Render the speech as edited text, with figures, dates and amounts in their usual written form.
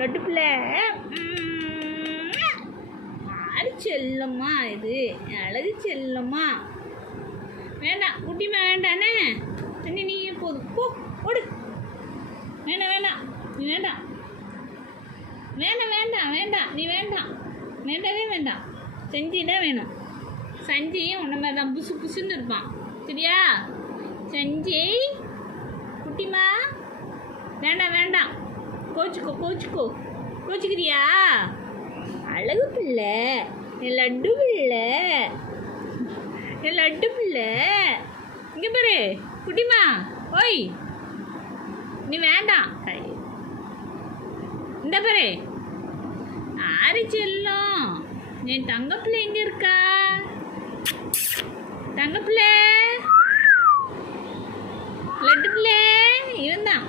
லட்டு பிள்ளை. யாரு செல்லம்மா இது? அழகு செல்லம்மா. வேண்டாம் குட்டிமா, வேண்டாண்ணே. தண்ணி நீயே போதும், போ ஓடு. வேண்டாம் வேண்டாம், நீ வேண்டாம். வேண்டாம் வேண்டாம் வேண்டாம், நீ வேண்டாம். வேண்டவே வேண்டாம். செஞ்சி தான் வேணும். சஞ்சய் உன்ன மாதிரி தான் புசு புசுன்னு இருப்பான், சரியா? சஞ்சய் குட்டிமா, வேண்டாம் வேண்டாம். கோச்சிக்கோ கோச்சிக்கோ. கோச்சிக்கிறியா? அழகு பிள்ளை, என் லட்டு பிள்ளை, என் லட்டு பிள்ளை. இங்கே பாரு குட்டிமா, ஓய் நீ வேண்டாம். இந்த பாரு ஆறு செல்லம். என் தங்க பிள்ளை எங்கே இருக்கா? தங்க பிள்ளை, லட்டு பிள்ளை. இவன் தான்